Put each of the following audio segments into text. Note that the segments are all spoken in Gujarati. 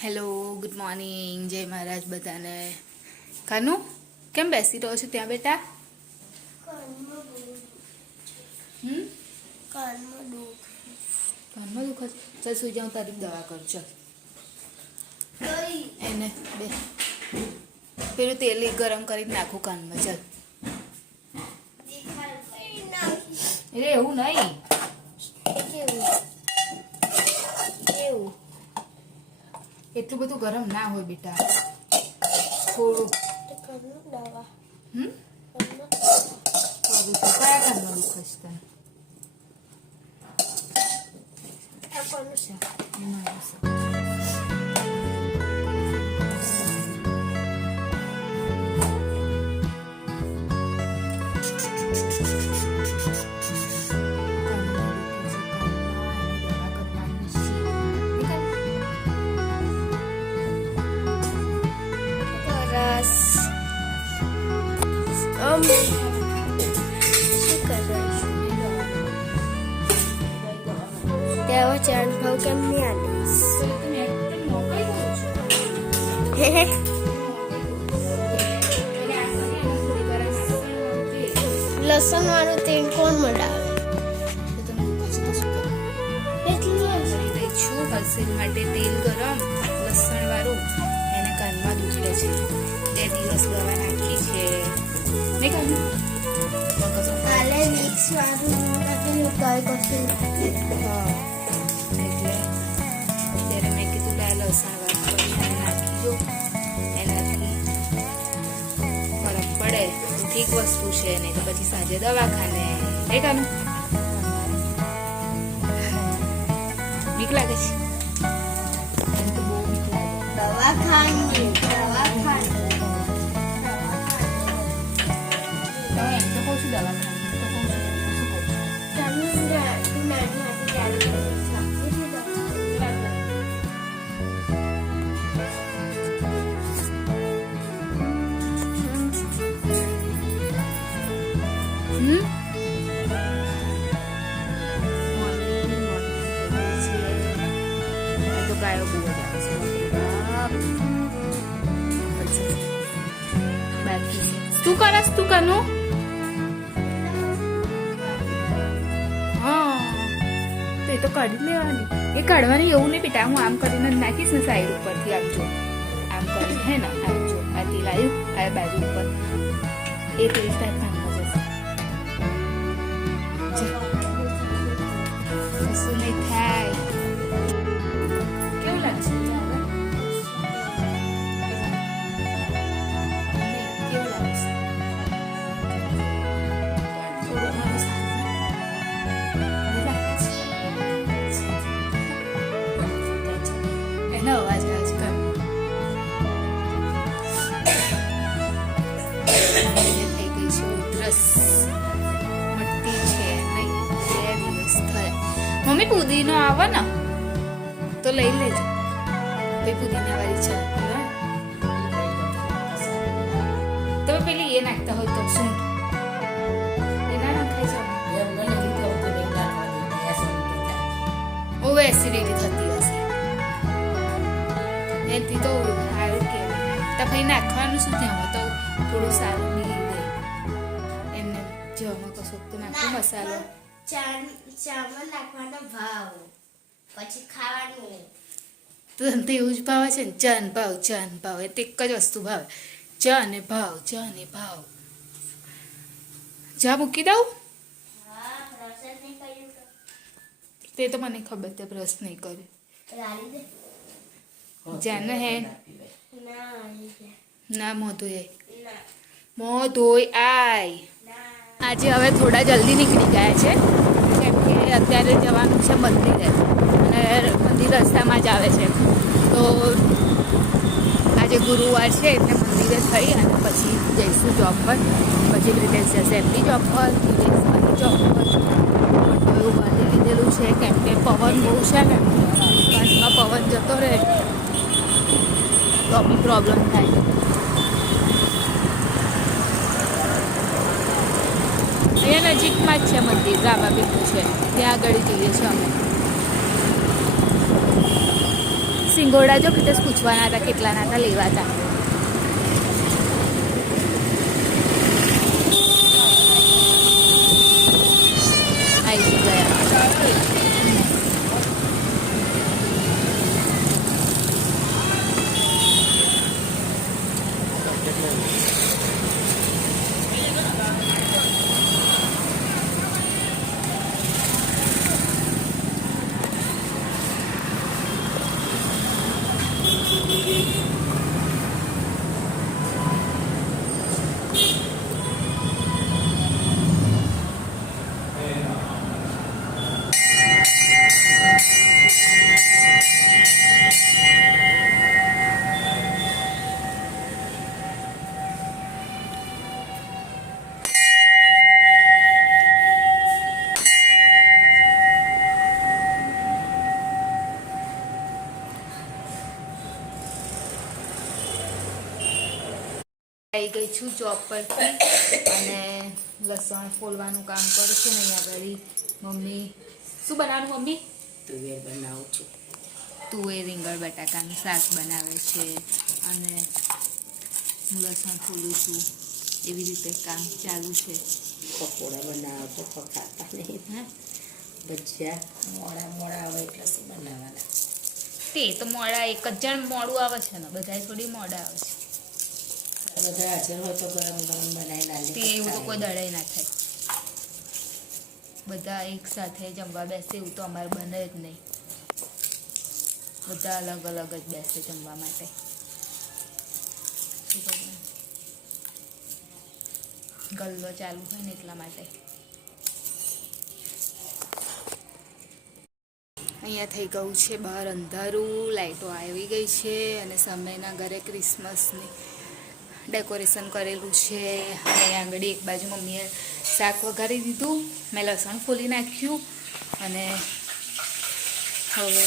હેલો, ગુડ મોર્નિંગ, જય મહારાજ બધાને. કાનુ કેમ બેસી રહ્યો છો ત્યાં બેટા? કાનમાં દુખે છે. ચાલ સુઈ જાઉં, તારી દવા કર. ચાલ એને બે પેલું તેલ ગરમ કરી નાખું કાનમાં. ચાલ એટલે એવું નહીં, એવું એટલું બધું ગરમ ના હોય બેટા, થોડું. દવા કયા કાનમાં દુખે છે તને? રસ શું કરે તેવો ચાંદ ભાવ કેમ નહીં આલીશ લસણ વાળું તેલ કોણ મડાવે હલસેલ માટે તેલ ગરમ લસણ વાળું એને કાનમાં દુખે છે. 2 દિવસ દવા નાખી છે. નહીં કાનું? કાલે મિક્સ વાળું નાખેલું કઈ કશું હા, એટલે ત્યારે મેં કીધું કે લસણ વાળું નાખી દો, એનાથી ફરક પડે તો ઠીક વસ્તુ છે, નહીં તો પછી સાંજે દવાખાને. નહીં કાનું? બીક લાગે છે? દવાખાને એમ તો કહું છું દવાખાને. ગાયો બહુ જ આવે છે. શું કરસ તું કાનું? હા, તો એ તો કાઢી લેવાની. એ કાઢવાની એવું નહીં બેટા, હું આમ કરીને નાખીશ ને સાઈડ ઉપરથી. આપજો આમ કરીને, હે ને? આપજો આ તેલ આવ્યું આ બાજુ ઉપર, એ તેલ તાર કાનમાં જશે. કશું નહીં થાય. કેવું લાગશે? એનો અવાજ આવે છે કાન. થઈ ગઈ છે ઉધરસ, મટતી છે નહીં. 2 દિવસ થયા. મમ્મી પુદીનો આવે ને તો લઈ લેજો. ભાઈ પુદીના વાળી ચા પીવા. તમે પેલી એ નાખતા હોય તો શું એ ના નાખાય છે? ઓવે એસિડિટી થતી હશે એથી તો સારું કહેવાય. તો ભાઈ નાખવાનું શું ત્યાં તો થોડું સારું નહીં રહે. એમને જવામાં કશું તો નાખો મસાલો. ચાવલ નાખવાનો ભાવ પછી ખાવાનું. તો તને તો એવું જ ભાવે છે ને? ચા ને ભાવ, ચા ને ભાવ, એ તો એક જ વસ્તુ ભાવે. ચા ને ભાવ, ચા ને ભાવ. ચા મૂકી દઉં? તે તો મને ખબર, તે બ્રશ નહીં કર્યું. જાને હે ના મોં ધોઈ આય. આજે હવે થોડા જલ્દી નીકળી ગયા છે, કેમ કે અત્યારે જવાનું છે મંદિરે, અને મંદિર રસ્તામાં જ આવે છે. તો આજે ગુરુવાર છે એટલે મંદિરે થઈ અને પછી જઈશું જોબ પર. પછી બ્રિટેન્સ જશે એમની જોબ પર, મારી જોબ પર. એવું બાંધી લીધેલું છે કેમ કે પવન બહુ છે ને, કાનમાં પવન જતો રહે તો બી પ્રોબ્લેમ થાય. અહીંયા નજીકમાં જ છે મંદિર, રામાપીરનું છે, ત્યાં આગળ જઈએ છીએ અમે. સિંગોડા જો કે પૂછવાના હતા કેટલાના હતા લેવાતા. આવી ગયા. આવી ગઈ છું જોબ પરથી અને લસણ ફોલવાનું કામ કરું છું ને અહીંયા આગળ મમ્મી શું બનાવવાનું મમ્મી તુવેર બનાવું છું. તુવેર રીંગણ બટાકાનું શાક બનાવે છે અને હું લસણ ફોલું છું. એવી રીતે કામ ચાલુ છે. પકોડા બનાવો તો પકાતા નહીં. હે ભજીયા મોડા આવે એટલે શું બનાવવાના? તે તો મોડા એક જ જણ મોડું આવે છે ને બધાય થોડી મોડા આવે છે. બધા હાજર હોય તો ગરમ ગરમ બનાવી નાલી. તે એવું તો કોઈ દળાઈ ના થાય. બધા એક સાથે જમવા બેસે એવું તો અમારે બને જ નહીં. બધા અલગ અલગ જ બેસે જમવા માટે. ગલ્લો ચાલુ હોય ને એટલા માટે. અહીંયા થઈ ગયું છે બહાર અંધારું, લાઈટો આવી ગઈ છે અને સમયના ઘરે ક્રિસમસની ડેકોરેશન કરેલું છે. અને આગળ એક બાજુ મમ્મીએ શાક વઘારી દીધું, મેં લસણ ફોલી નાખ્યું અને હવે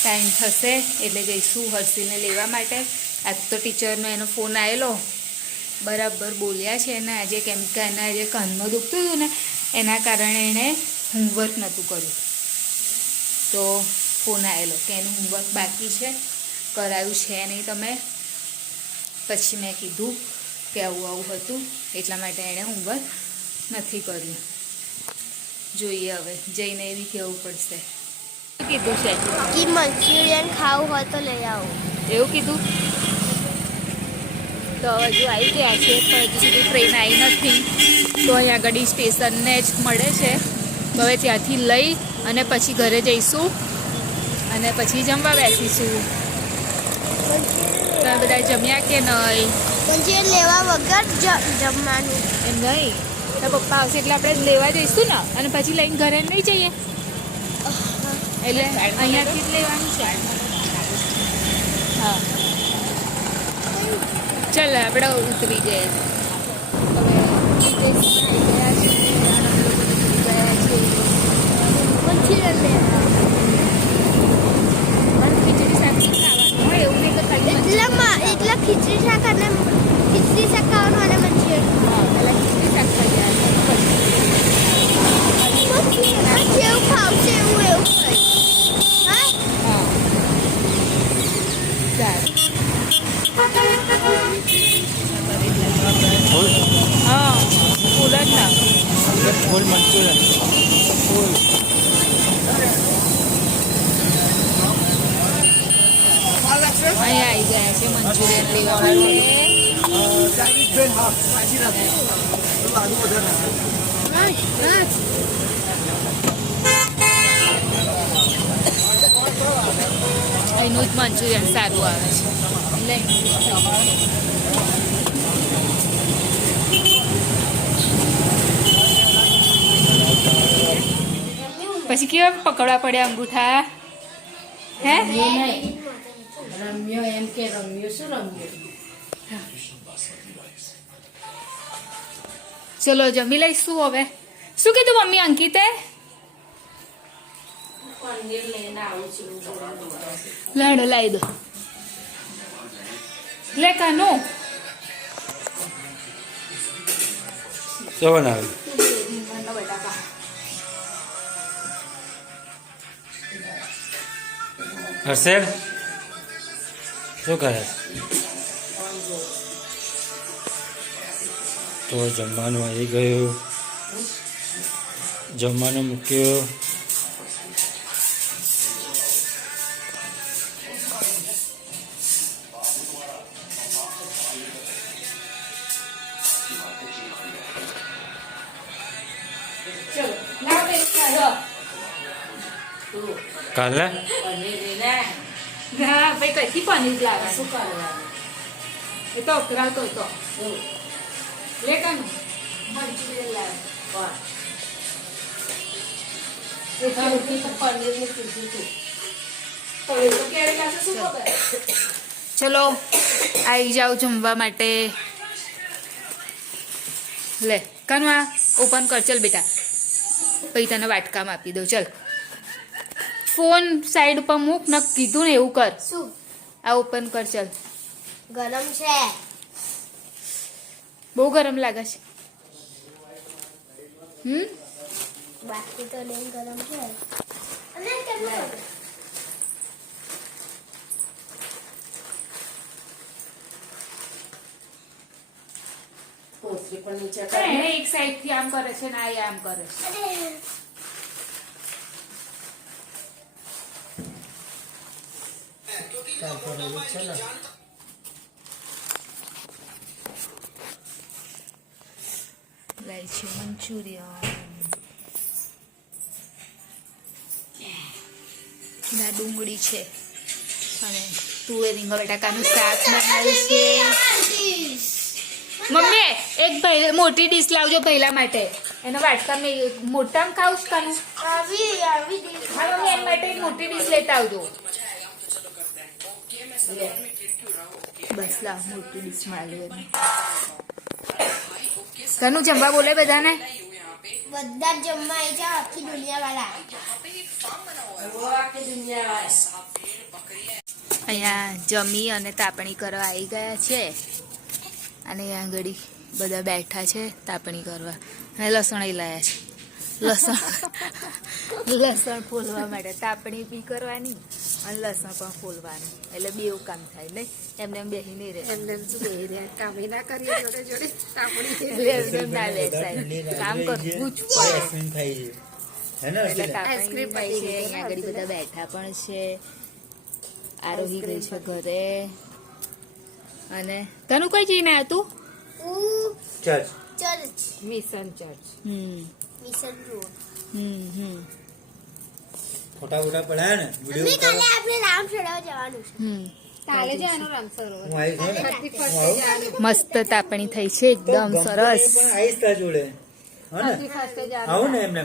ટાઈમ થશે એટલે જઈશું હર્ષીને લેવા માટે. આજ તો ટીચરનો એનો ફોન આવેલો, બરાબર બોલ્યા છે એને આજે, કેમ કે એને આજે કાનમાં દુખતું હતું ને એના કારણે એણે હોમવર્ક નહોતું કર્યું. તો ફોન આવેલો કે એનું હોમવર્ક બાકી છે, કરાયું છે નહીં તમે. પછી મેં કીધું કે આવું આવું હતું એટલા માટે એણે હોમવર્ક નથી કર્યું. જોઈએ હવે જઈને એવી કહેવું પડશે. શું કીધું છે કે મંચુરિયન ખાવું હોય તો લઈ આવો. એવું કીધું? તો હજુ આવી ગયા છે પણ હજુ સુધી ટ્રેન આવી નથી. તો અહીંયા આગળ સ્ટેશનને જ મળે છે. તો હવે ત્યાંથી લઈ અને પછી ઘરે જઈશું અને પછી જમવા બેસીશું. તમે બધા જમ્યા કે નહીં? મંચુરિયન લેવા વગર જમવાનું. એમ નહીં, તો પપ્પા આવશે એટલે આપણે લેવા જઈશું ને અને પછી લઈને ઘરે નહીં જઈએ. એટલે અહીંયાથી જ લેવાનું છે. હા ચાલ આપણે ઉતરી જઈએ. હવે સ્ટેશન આવી ગયા છે. મંચુરિયન લેવા પણ ખીચડી શાક ખાવાનું હોય એવું નહીં કે ખાલી એટલે ખીચડી શાક અને ખીચડી શાક ખાવાનું અને મંચુરિયન. હા પહેલાં ખીચડી શાક ખાઈ જાય પછી જેવું ખાવશે એવું એવું ખાય. હા હા સારું. હા ફૂલ જ ના ફૂલ મંચુરિયન ફૂલ અહીંયા આવી ગયા છે મંચુરિયન લેવા માટે. અહીંનું જ મંચુરિયન સારું આવે છે. પછી કેવા પકડવા પડ્યા અંગૂઠા? હે રમ્યો એમ કે રમ્યો શું રમ્યો? ચલો જમી લઈશું હવે. શું કીધું મમ્મી અંકિતે? પનીર લઈને આવું છું. લાડો લાવી દો. લે કાનો શું બનાવ્યું? હર્ષેલ શું કરે? તો જમવાનું આવી ગયું, જમવાનું મૂક્યું. કાલે હા ભાઈ કઈથી પનીર લાવે શું કરવાનું? એ તો ઉકળાવતો હતો લે કાનું મંચુરિયન લાવ પણ એ તો સૌથી તો પનીરનું કીધું હતું. પનીર તો ક્યારે ખાશે શું ખબર ચલો આવી જાઓ જમવા માટે લે કાનું આ ઓપન કર ચલ બેટા પછી તને વાટકામાં આપી દઉં ચલ ફોન સાઈડ પર મૂક ન કીધું ને એવું કર શું આ ઓપન કર ચલ ગરમ છે બહુ ગરમ લાગે છે બાકી તો નહીં ગરમ છે અને કેટલું કોથળી પણ નીચે એને કરી એક સાઈડ થી આમ કરે છે ને આ આમ કરે છે અરે છે ને લાય છે મંચુરિયન ના ડુંગળી છે અને તુવેર રીંગણ બટાકાનું શાક બનાવ્યું છે મમ્મી એક મોટી ડીશ લાવજો પહેલા માટે એનો વાટકા મેં મોટામાં ખાવું જ કાનું આવી હા મમ્મી એના માટે એક મોટી ડીશ લેતા આવજો બસ લાવ મોટી ડીશ મારી કાનું જમવા બોલે બધાને બધા જ જમવા આવી જાઓ આખી દુનિયા વાળા આખી દુનિયા અહીંયા જમી અને તાપણી કરવા આવી ગયા છે અને અહીંયા આગળ બધા બેઠા છે તાપણી કરવા અને લસણ લાયા છે લસણ ફોલવા માટે તાપણી બી કરવાની અને લસણ પણ ફોલવાનું એટલે બે એવું કામ થાય નહીં એમને એમ બેસી નહીં રહે એમને શું કહી રહ્યા કામે ના કરીએ જોડે જોડે તાપણી એટલે એમને એમ ના બેસાય કામ કરવું જ પડે આઈસ્ક્રીમ ખાઈ છે હે ને એટલે તાપણી આઈસ્ક્રીમ થાય છે ખાઈ અહીંયા આગળ બધા બેઠા પણ છે આરોહી ગઈ છે ઘરે અને તનું કઈ જઈને આવ્યા તું church church mission church mission road ફોટા ફોટા પડાયા ને મમ્મી વિડીયો કાલે આપણે રામ ચડાવવા જવાનું છે કાલે જવાનું રામ સરોવર હું આવીશ હો ને. 31st હું આવું? જવાનું મસ્ત તાપણી થઈ છે તો એકદમ ગમતો સરસ નહીં પણ આવીશ તારા જોડે હા ને 31st જવાનું આવું ને એમને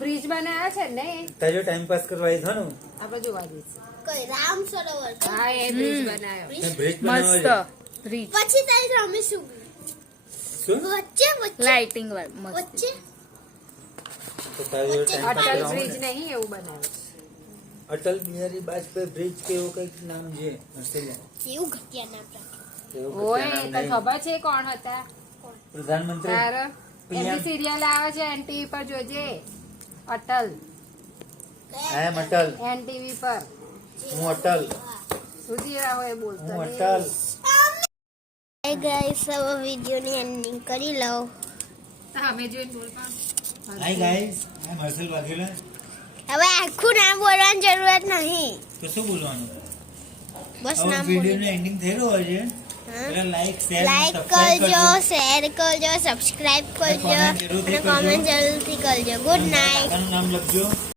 બ્રિજ બનાવ્યા છે ને તારા જો ટાઈમ પાસ કરવા આવીશ હો ને આપણે જોવા જઈશું કઈ રામ સરોવર હા એ બ્રિજ બનાવ્યો મેં બ્રિજ બનાવવા મસ્ત છે. રીચ પછી તારી રમીશું શું વચ્ચે વચ્ચે લાઇટિંગ વાળ મસ્ત વચ્ચે તો તારા જોડે ટાઈમ પાસ અટલ કરવા બ્રિજ આવું ને. નહીં એવું બનાવ્યું અટલ બિહારી વાજપેયી બ્રિજ કે એવું કંઈક નામ છે હર્ષિલા. એવું ઘટિયા નામ રાખ્યું એવું હોય કંઈક તો નામ નહીં. ખબર છે કોણ હતા પ્રધાનમંત્રી તાર PM. એની સિરિયલ આવે છે એનટીવી પર જોજે અટલ આઈ એમ અટલ એનટીવી પર હું અટલ સુધી રાહો એ બોલતો હું નહીં. અટલ હાય ગાઈસ હવે વિડિયોની એન્ડિંગ કરી લઉં હા મેં જોઈને બોલ પણ હાય ગાઈસ આઈ એમ હર્ષલ વાઘેલા. હવે આખું નામ બોલવાની જરૂરત નહીં તો શું બોલવાનું બસ હવે નામ વિડીયો બોલી નો એન્ડિંગ થઈ રહ્યો છે હા. પેલા લાઈક શેર લાઈક કરજો શેર કરજો સબસ્ક્રાઇબ કરજો comment જરૂરથી અને કોમેન્ટ જરૂરથી કરજો ગુડ નાઇટ નામ લખજો